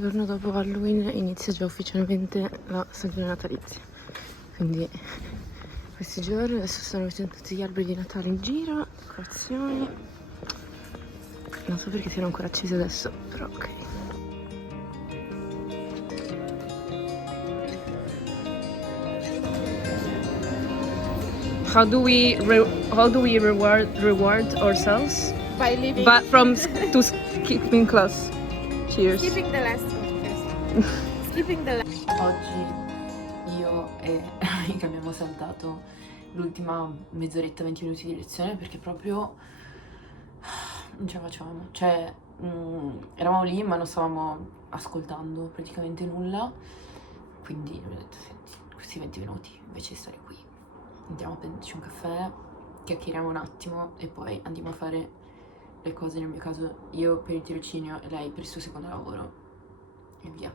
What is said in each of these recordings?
giorno dopo Halloween inizia già ufficialmente la stagione natalizia. Quindi questi giorni adesso stanno mettendo tutti gli alberi di Natale in giro, decorazioni. Non so perché siano ancora accesi adesso, però ok. How do we reward ourselves? By living. But to skipping class. Cheers. Skipping the last one. Skipping the last. Oggi io e Amica abbiamo saltato l'ultima mezz'oretta, 20 minuti di lezione perché proprio non ce la facevamo. Cioè, eravamo lì ma non stavamo ascoltando praticamente nulla. Quindi mi ho detto, senti, questi 20 minuti invece di stare qui andiamo a prenderci un caffè, chiacchieriamo un attimo e poi andiamo a fare le cose, nel mio caso io per il tirocinio e lei per il suo secondo lavoro e via.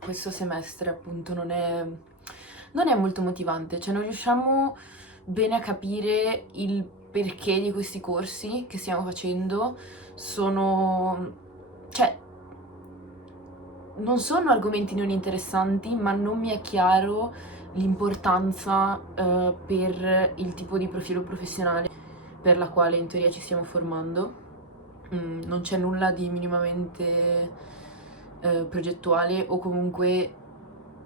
Questo semestre appunto non è molto motivante, cioè non riusciamo bene a capire il perché di questi corsi che stiamo facendo. Cioè non sono argomenti non interessanti, ma non mi è chiaro l'importanza per il tipo di profilo professionale per la quale in teoria ci stiamo formando. Non c'è nulla di minimamente progettuale, o comunque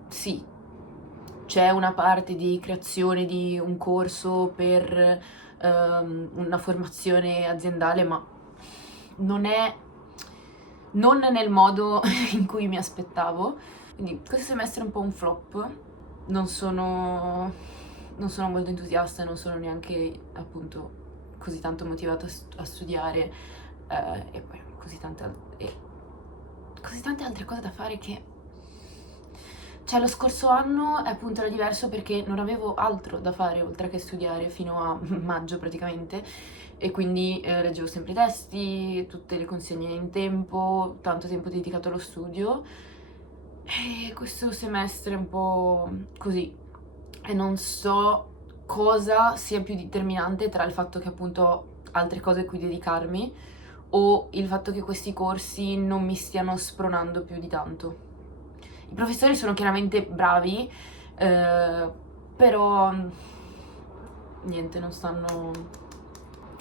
sì, c'è una parte di creazione di un corso per una formazione aziendale, ma non nel modo in cui mi aspettavo. Quindi questo semestre è un po' un flop. Non sono molto entusiasta e non sono neanche appunto così tanto motivata a studiare e poi così tante altre cose da fare che... Cioè lo scorso anno appunto era diverso perché non avevo altro da fare oltre che studiare fino a maggio praticamente, e quindi leggevo sempre i testi, tutte le consegne in tempo, tanto tempo dedicato allo studio. E questo semestre è un po' così e non so cosa sia più determinante tra il fatto che appunto ho altre cose a cui dedicarmi o il fatto che questi corsi non mi stiano spronando più di tanto. I professori sono chiaramente bravi, però niente, non stanno...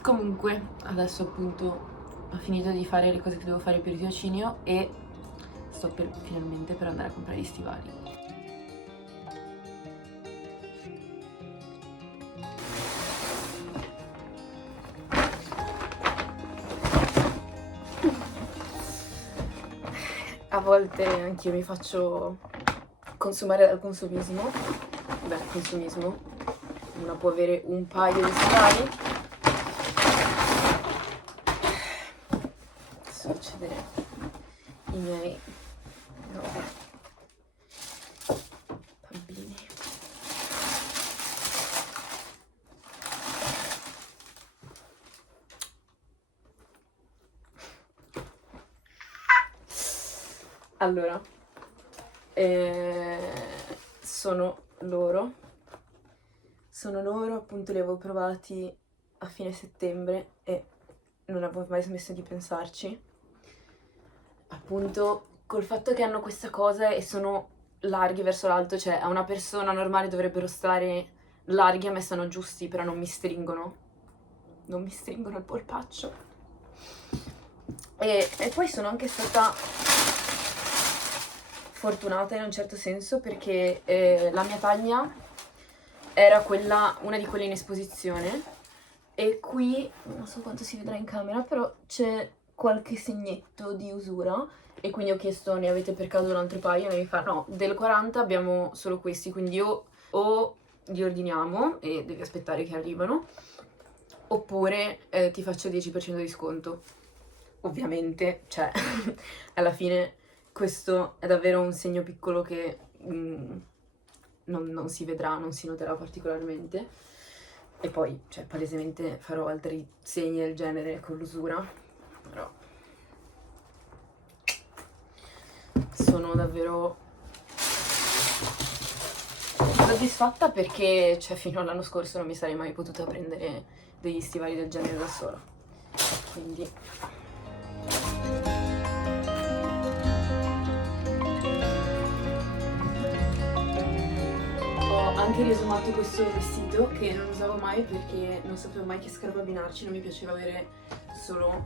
Comunque adesso appunto ho finito di fare le cose che devo fare per il tirocinio e sto finalmente per andare a comprare gli stivali. A volte anch'io mi faccio consumare dal consumismo. Beh, consumismo. Una può avere un paio di stivali. Adesso faccio vedere i miei bambini. Allora, sono loro, appunto li avevo provati a fine settembre e non avevo mai smesso di pensarci. Appunto, col fatto che hanno questa cosa e sono larghi verso l'alto, cioè a una persona normale dovrebbero stare larghi, a me stanno giusti, però non mi stringono il polpaccio. E poi sono anche stata fortunata in un certo senso perché la mia taglia era una di quelle in esposizione e qui, non so quanto si vedrà in camera, però c'è qualche segnetto di usura e quindi ho chiesto ne avete per caso un altro paio e mi fa no, del 40 abbiamo solo questi, quindi o li ordiniamo e devi aspettare che arrivano oppure ti faccio il 10% di sconto. Ovviamente, cioè, alla fine questo è davvero un segno piccolo che non si vedrà, non si noterà particolarmente. E poi, cioè, palesemente farò altri segni del genere con l'usura, però sono davvero soddisfatta perché, cioè, fino all'anno scorso non mi sarei mai potuta prendere degli stivali del genere da sola. Quindi... anche riesumato questo vestito che non usavo mai perché non sapevo mai che scarpa abbinarci, non mi piaceva avere solo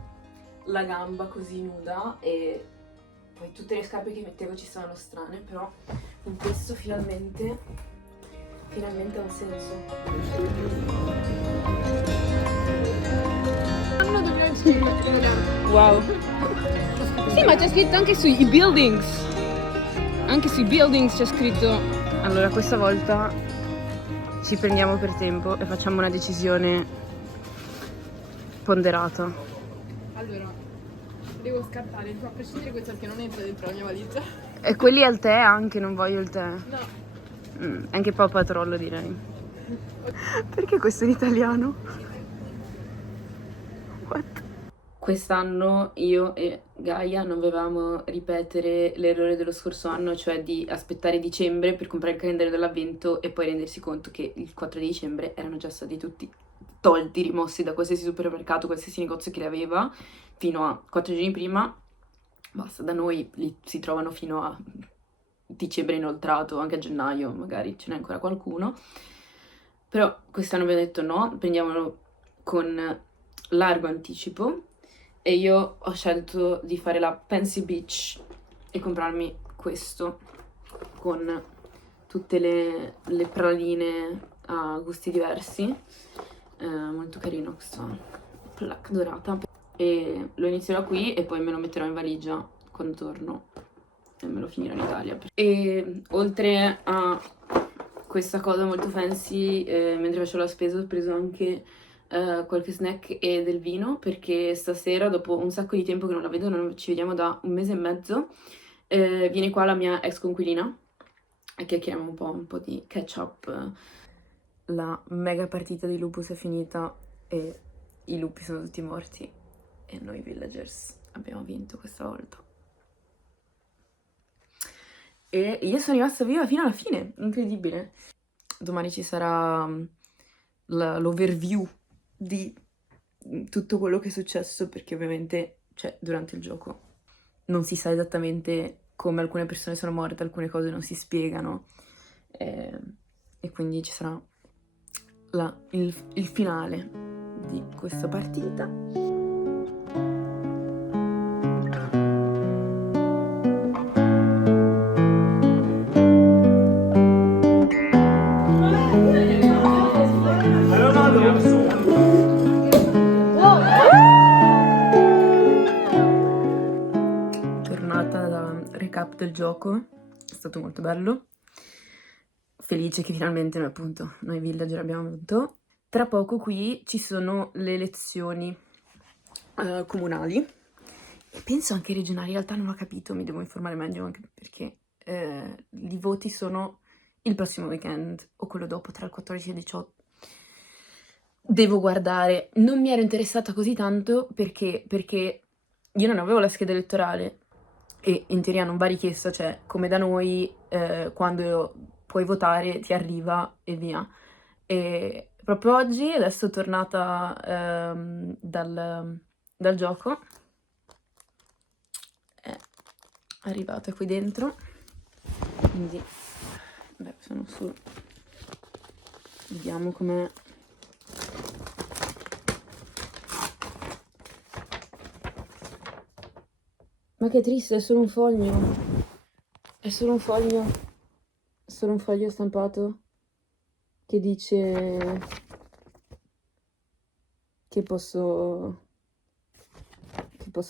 la gamba così nuda e poi tutte le scarpe che mettevo ci stavano strane, però con questo finalmente ha un senso. Anno 2005. Wow. Sì, ma c'è scritto anche sui buildings. Anche sui buildings c'è scritto. Allora, questa volta ci prendiamo per tempo e facciamo una decisione ponderata. Allora, devo scartare, a prescindere questo perché non entra dentro la mia valigia. E quelli al tè anche, non voglio il tè. No. Anche Paw Patrol direi. Perché questo è in italiano? What? Quest'anno io e Gaia non volevamo ripetere l'errore dello scorso anno, cioè di aspettare dicembre per comprare il calendario dell'avvento e poi rendersi conto che il 4 di dicembre erano già stati tutti tolti, rimossi da qualsiasi supermercato, qualsiasi negozio che li aveva, fino a 4 giorni prima. Basta, da noi li si trovano fino a dicembre inoltrato, anche a gennaio magari ce n'è ancora qualcuno. Però quest'anno abbiamo detto no, prendiamolo con largo anticipo e io ho scelto di fare la Fancy Beach e comprarmi questo con tutte le praline a gusti diversi. Molto carino questa placa dorata. E lo inizierò qui e poi me lo metterò in valigia quando torno e me lo finirò in Italia. E oltre a questa cosa molto fancy, mentre facevo la spesa ho preso anche qualche snack e del vino, perché stasera, dopo un sacco di tempo che non la vedo, non ci vediamo da un mese e mezzo, viene qua la mia ex coinquilina e chiacchieriamo un po' di catch up. La mega partita di Lupus è finita e i lupi sono tutti morti e noi villagers abbiamo vinto questa volta. E io sono rimasta viva fino alla fine, incredibile. Domani ci sarà l'overview di tutto quello che è successo, perché ovviamente, cioè, durante il gioco non si sa esattamente come alcune persone sono morte, alcune cose non si spiegano, e quindi ci sarà il finale di questa partita. Tornata da recap del gioco, è stato molto bello. Felice che finalmente noi, appunto, noi villager abbiamo vinto. Tra poco qui ci sono le elezioni comunali e penso anche regionali, in realtà non ho capito, mi devo informare meglio anche perché i voti sono il prossimo weekend o quello dopo, tra il 14 e il 18. Devo guardare, non mi ero interessata così tanto perché io non avevo la scheda elettorale e in teoria non va richiesta, cioè come da noi quando puoi votare ti arriva e via. E proprio oggi, adesso tornata dal gioco, è arrivata qui dentro, quindi beh, sono su, vediamo com'è. Ma che triste, è solo un foglio. È solo un foglio. È solo un foglio stampato che dice che posso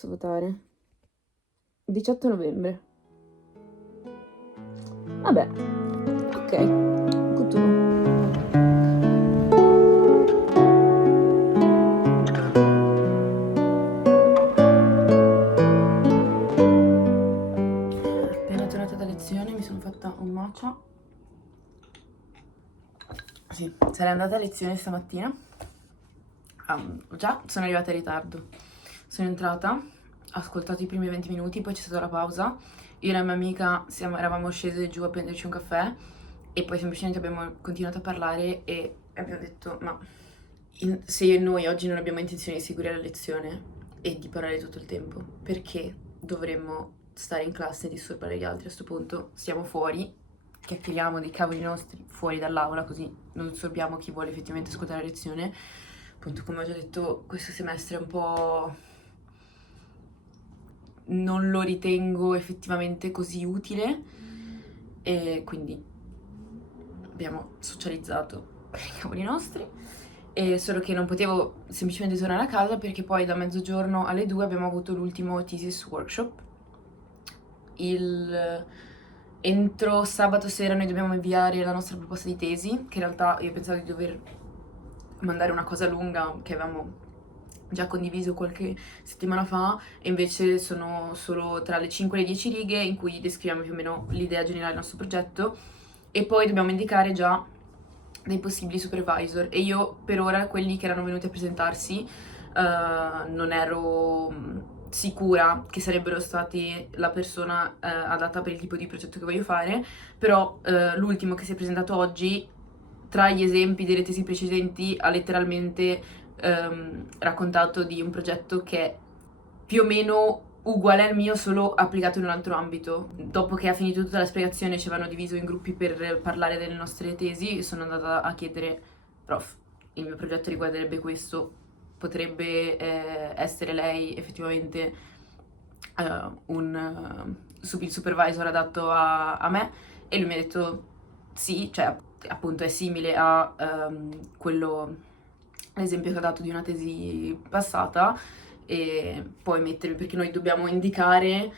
votare. 18 novembre. Vabbè. Ok. Good. Mi sono fatta un matcha. Sì, sarei andata a lezione stamattina. Già sono arrivata in ritardo. Sono entrata, ho ascoltato i primi 20 minuti, poi c'è stata la pausa. Io e la mia amica eravamo scese giù a prenderci un caffè e poi semplicemente abbiamo continuato a parlare e abbiamo detto: ma se io e noi oggi non abbiamo intenzione di seguire la lezione e di parlare tutto il tempo, perché dovremmo stare in classe e disturbare gli altri? A questo punto stiamo fuori chiacchieriamo dei cavoli nostri fuori dall'aula, così non disturbiamo chi vuole effettivamente ascoltare la lezione. Appunto, come ho già detto, questo semestre è un po'... non lo ritengo effettivamente così utile e quindi abbiamo socializzato per i cavoli nostri. E solo che non potevo semplicemente tornare a casa perché poi da mezzogiorno alle 2 abbiamo avuto l'ultimo thesis workshop. Entro sabato sera noi dobbiamo inviare la nostra proposta di tesi, che in realtà io pensavo di dover mandare una cosa lunga che avevamo già condiviso qualche settimana fa, e invece sono solo tra le 5 e le 10 righe in cui descriviamo più o meno l'idea generale del nostro progetto, e poi dobbiamo indicare già dei possibili supervisor, e io per ora quelli che erano venuti a presentarsi non ero sicura che sarebbero stati la persona adatta per il tipo di progetto che voglio fare, però l'ultimo che si è presentato oggi, tra gli esempi delle tesi precedenti, ha letteralmente raccontato di un progetto che è più o meno uguale al mio, solo applicato in un altro ambito. Dopo che ha finito tutta la spiegazione ci avevano diviso in gruppi per parlare delle nostre tesi e sono andata a chiedere: prof, il mio progetto riguarderebbe questo, potrebbe essere lei effettivamente il supervisor adatto a me? E lui mi ha detto sì, cioè appunto è simile a l'esempio che ho dato di una tesi passata, e poi mettermi, perché noi dobbiamo indicare,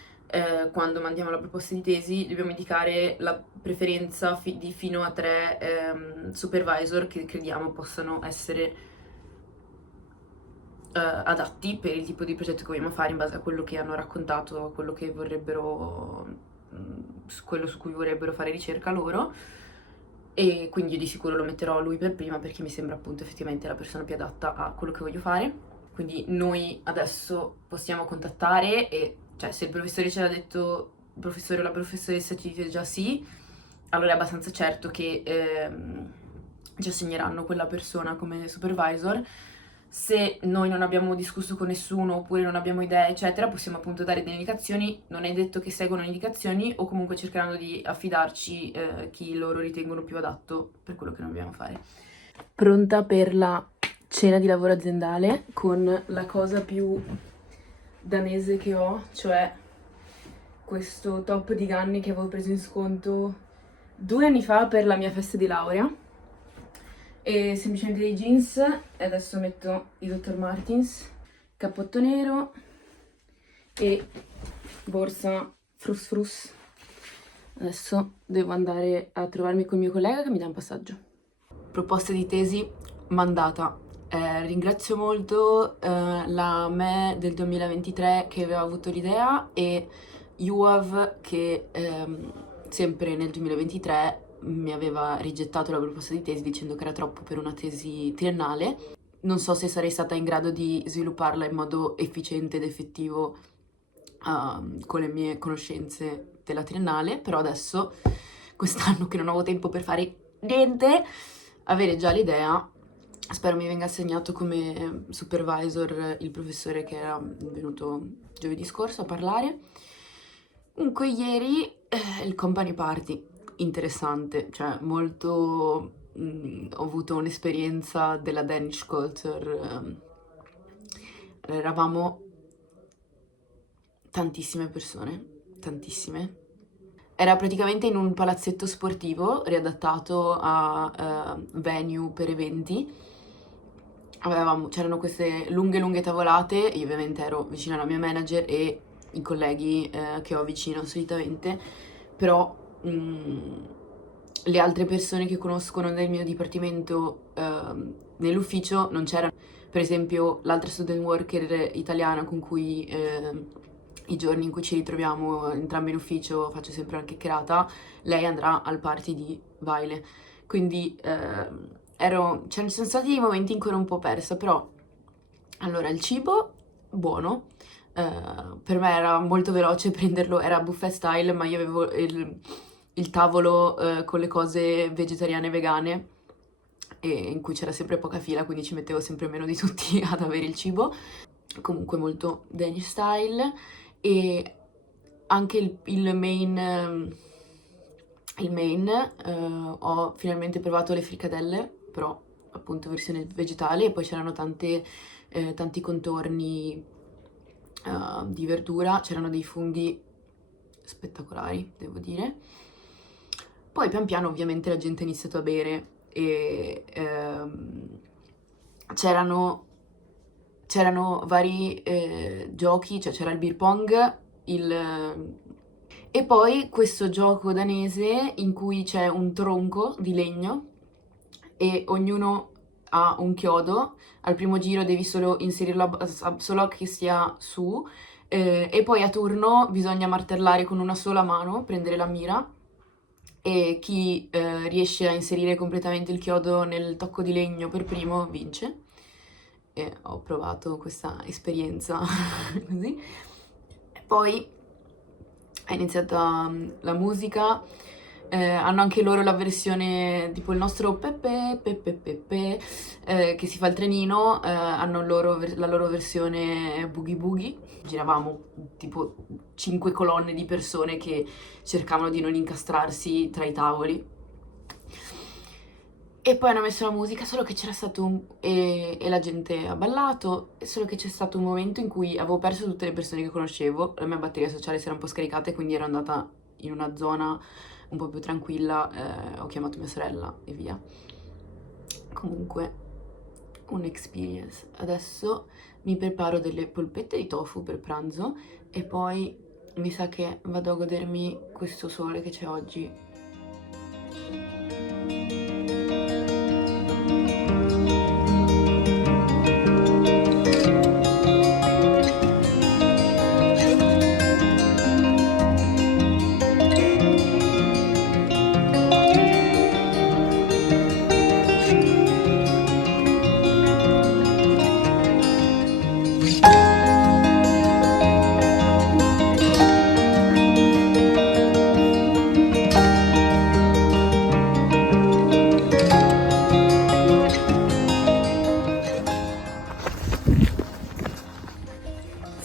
quando mandiamo la proposta di tesi, dobbiamo indicare la preferenza di fino a 3 supervisor che crediamo possano essere adatti per il tipo di progetto che vogliamo fare in base a quello che hanno raccontato, a quello che vorrebbero, quello su cui vorrebbero fare ricerca loro. E quindi io di sicuro lo metterò lui per prima perché mi sembra appunto effettivamente la persona più adatta a quello che voglio fare. Quindi noi adesso possiamo contattare, e cioè se il professore ce l'ha detto, il professore o la professoressa ci dice già sì, allora è abbastanza certo che ci assegneranno quella persona come supervisor. Se noi non abbiamo discusso con nessuno oppure non abbiamo idee eccetera, possiamo appunto dare delle indicazioni. Non è detto che seguono le indicazioni, o comunque cercheranno di affidarci chi loro ritengono più adatto per quello che noi dobbiamo fare. Pronta per la cena di lavoro aziendale con la cosa più danese che ho, cioè questo top di Ganni che avevo preso in sconto 2 anni fa per la mia festa di laurea, e semplicemente dei jeans, e adesso metto i Dr. Martens, cappotto nero e borsa frus frus. Adesso devo andare a trovarmi col mio collega che mi dà un passaggio. Proposta di tesi mandata. Ringrazio molto la me del 2023 che aveva avuto l'idea, e UAV che sempre nel 2023 mi aveva rigettato la proposta di tesi dicendo che era troppo per una tesi triennale. Non so se sarei stata in grado di svilupparla in modo efficiente ed effettivo con le mie conoscenze della triennale, però adesso, quest'anno che non avevo tempo per fare niente, avere già l'idea, spero mi venga assegnato come supervisor il professore che era venuto giovedì scorso a parlare. Comunque ieri il company party, interessante, cioè molto... ho avuto un'esperienza della Danish culture. Eravamo tantissime persone, tantissime. Era praticamente in un palazzetto sportivo riadattato a venue per eventi. C'erano queste lunghe tavolate, io ovviamente ero vicino alla mia manager e i colleghi che ho vicino solitamente, però le altre persone che conoscono del mio dipartimento nell'ufficio non c'erano. Per esempio l'altra student worker italiana con cui i giorni in cui ci ritroviamo entrambi in ufficio faccio sempre una chiacchierata, lei andrà al party di Vaile. Quindi ci sono stati dei momenti in cui ero un po' persa, però allora il cibo buono, per me era molto veloce prenderlo, era buffet style, ma io avevo il tavolo con le cose vegetariane e vegane, e in cui c'era sempre poca fila, quindi ci mettevo sempre meno di tutti ad avere il cibo. Comunque molto Danish style, e anche il main il main, ho finalmente provato le fricadelle, però appunto versione vegetale, e poi c'erano tanti contorni di verdura, c'erano dei funghi spettacolari, devo dire. Poi pian piano ovviamente la gente ha iniziato a bere e c'erano vari giochi, cioè c'era il beer pong, e poi questo gioco danese in cui c'è un tronco di legno e ognuno ha un chiodo, al primo giro devi solo inserirlo solo che stia su, e poi a turno bisogna martellare con una sola mano, prendere la mira, e chi riesce a inserire completamente il chiodo nel tocco di legno per primo vince. E ho provato questa esperienza così. E poi è iniziata la musica, hanno anche loro la versione, tipo il nostro Pepe, Pepe, Pepe, che si fa il trenino, hanno la loro versione Boogie Boogie. Giravamo tipo 5 colonne di persone che cercavano di non incastrarsi tra i tavoli. E poi hanno messo la musica, solo che c'era stato e la gente ha ballato, solo che c'è stato un momento in cui avevo perso tutte le persone che conoscevo, la mia batteria sociale si era un po' scaricata e quindi ero andata in una zona un po' più tranquilla, ho chiamato mia sorella e via. Comunque, un'experience. Adesso mi preparo delle polpette di tofu per pranzo e poi mi sa che vado a godermi questo sole che c'è oggi.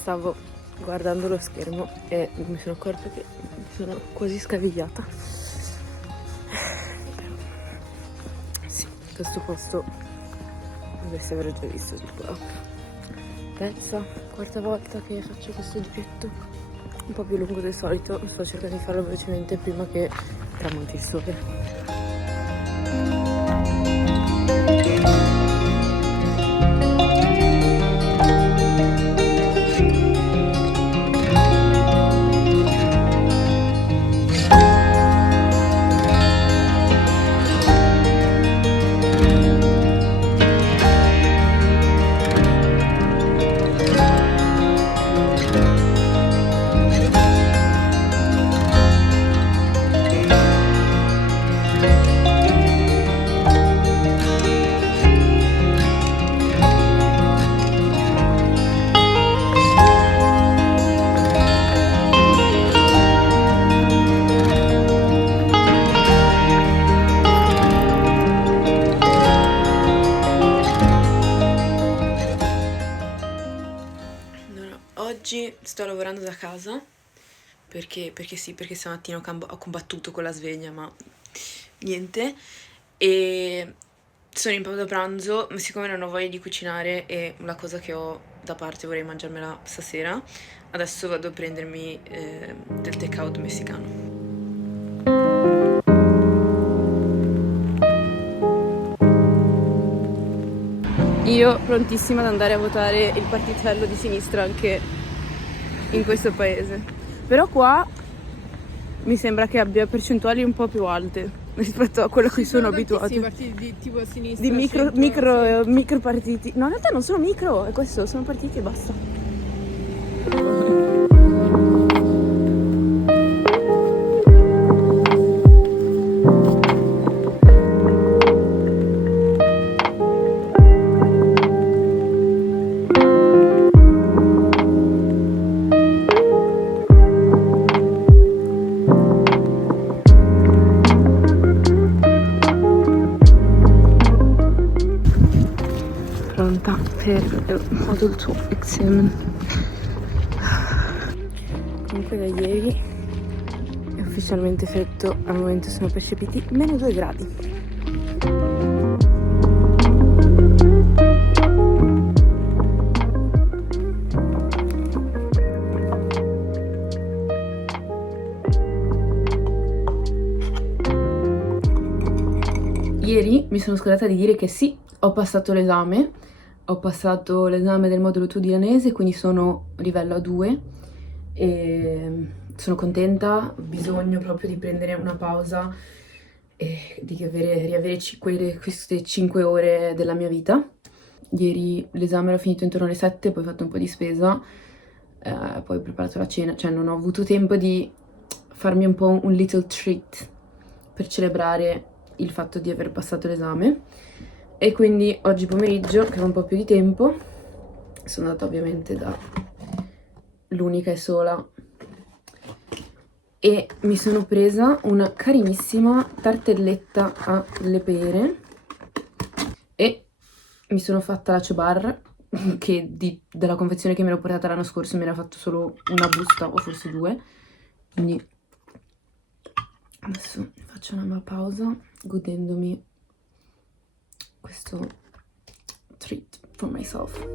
Stavo guardando lo schermo e mi sono accorta che mi sono quasi scavigliata. Sì, questo posto dovreste aver già visto tipo la quarta volta che faccio questo giretto, un po' più lungo del solito. Sto cercando di farlo velocemente prima che tramonti il sole. Oggi sto lavorando da casa perché sì, perché stamattina ho combattuto con la sveglia, ma niente. E sono in pausa pranzo, ma siccome non ho voglia di cucinare e la cosa che ho da parte vorrei mangiarmela stasera, adesso vado a prendermi del take-out messicano. Io prontissima ad andare a votare il partitello di sinistra anche in questo paese. Però qua mi sembra che abbia percentuali un po' più alte rispetto a quello a cui sono abituati. Sì, partiti di tipo a sinistra. Di centro, micro partiti. No, in realtà non sono micro, è questo, sono partiti e basta. Pronta per il Model 2 Examen. Comunque da ieri è ufficialmente freddo, al momento sono percepiti -2 gradi. Ieri mi sono scordata di dire che sì, ho passato l'esame del modulo italianese, quindi sono livello A2 e sono contenta, ho bisogno proprio di prendere una pausa e di riavere queste 5 ore della mia vita. Ieri l'esame l'ho finito intorno alle 7, poi ho fatto un po' di spesa, poi ho preparato la cena, cioè non ho avuto tempo di farmi un po' un little treat per celebrare il fatto di aver passato l'esame. E quindi oggi pomeriggio, che avevo un po' più di tempo, sono andata ovviamente da l'unica e sola e mi sono presa una carinissima tartelletta alle pere e mi sono fatta la Chobar, che della confezione che mi ero portata l'anno scorso mi era fatto solo una busta o forse 2, quindi adesso faccio una bella pausa godendomi questo treat for myself.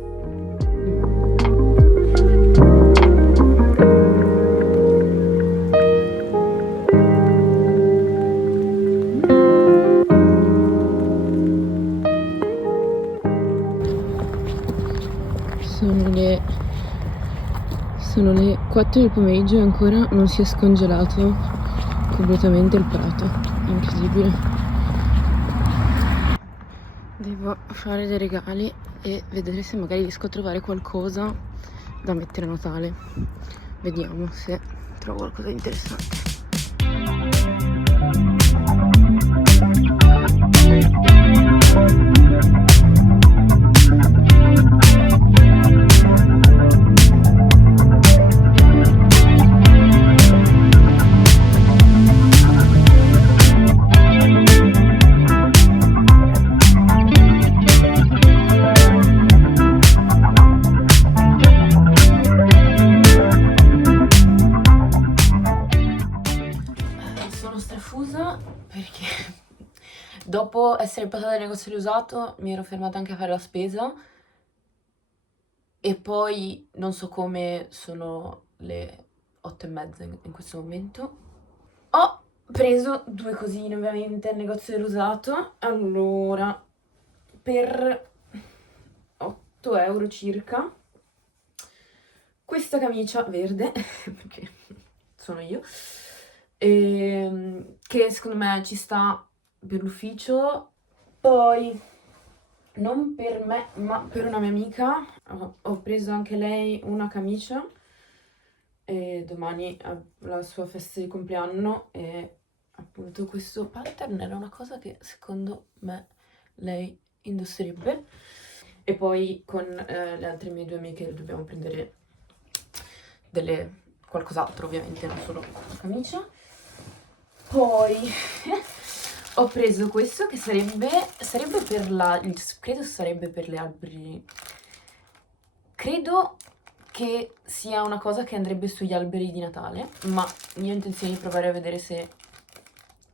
Sono le 4 del pomeriggio e ancora non si è scongelato completamente il prato, incredibile. Devo fare dei regali e vedere se magari riesco a trovare qualcosa da mettere a Natale. Vediamo se trovo qualcosa di interessante. Perché dopo essere passata dal negozio riusato mi ero fermata anche a fare la spesa e poi non so come sono le 8:30 in questo momento. Ho preso 2 cosine ovviamente al negozio riusato, allora per 8 euro circa questa camicia verde perché sono io, che secondo me ci sta per l'ufficio. Poi non per me ma per una mia amica ho preso anche lei una camicia e domani ha la sua festa di compleanno e appunto questo pattern era una cosa che secondo me lei indosserebbe. E poi con le altre mie 2 amiche dobbiamo prendere qualcos'altro, ovviamente non solo la camicia. Poi ho preso questo che sarebbe per credo sarebbe per le alberi. Credo che sia una cosa che andrebbe sugli alberi di Natale, ma io ho intenzione di provare a vedere se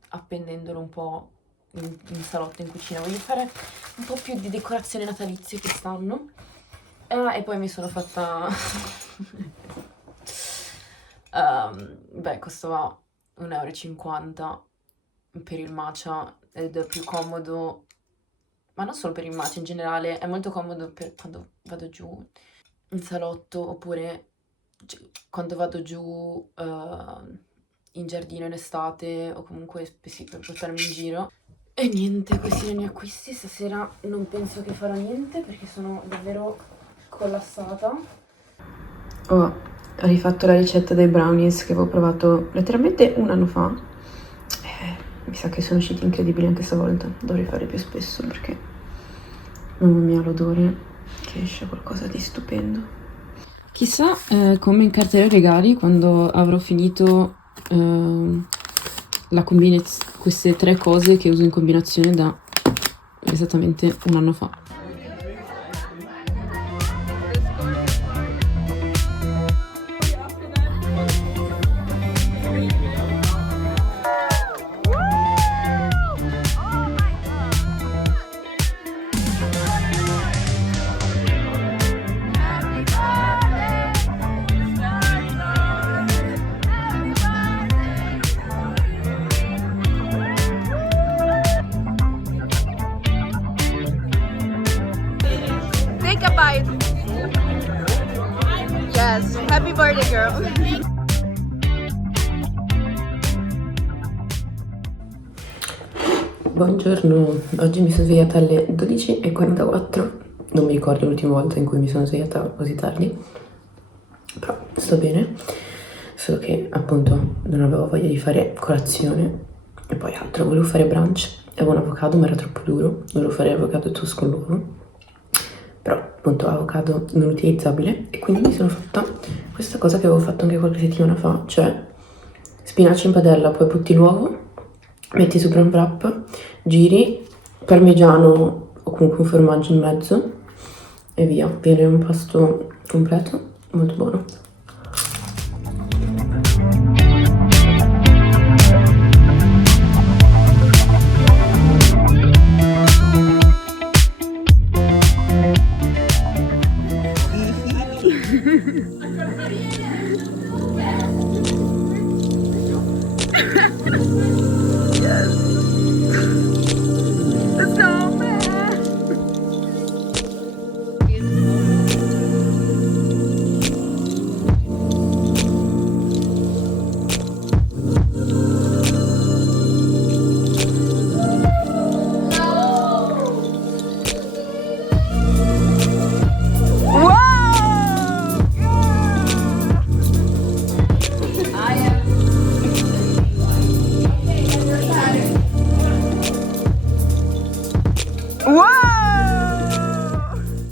appendendolo un po' in salotto, in cucina. Voglio fare un po' più di decorazione natalizia quest'anno. E poi mi sono fatta beh, costava 1,50 euro per il matcha ed è più comodo, ma non solo per il matcha, in generale è molto comodo per quando vado giù in salotto oppure quando vado giù in giardino in estate o comunque sì, per portarmi in giro. E niente, questi sono i miei acquisti. Stasera non penso che farò niente perché sono davvero collassata. Ho rifatto la ricetta dei brownies che avevo provato letteralmente un anno fa. Mi sa che sono usciti incredibili anche stavolta. Dovrei fare più spesso perché, mamma mia, l'odore che esce qualcosa di stupendo. Chissà come incarterò i regali quando avrò finito queste 3 cose che uso in combinazione da esattamente un anno fa. party girl. Buongiorno, oggi mi sono svegliata alle 12:44, non mi ricordo l'ultima volta in cui mi sono svegliata così tardi, però sto bene, solo che appunto non avevo voglia di fare colazione e poi altro, volevo fare brunch, avevo un avocado ma era troppo duro, volevo fare avocado toast con l'uovo, però appunto avocado non utilizzabile e quindi mi sono fatta questa cosa che avevo fatto anche qualche settimana fa, cioè spinaci in padella, poi butti l'uovo, metti sopra un wrap, giri, parmigiano o comunque un formaggio in mezzo e via, viene un pasto completo, molto buono.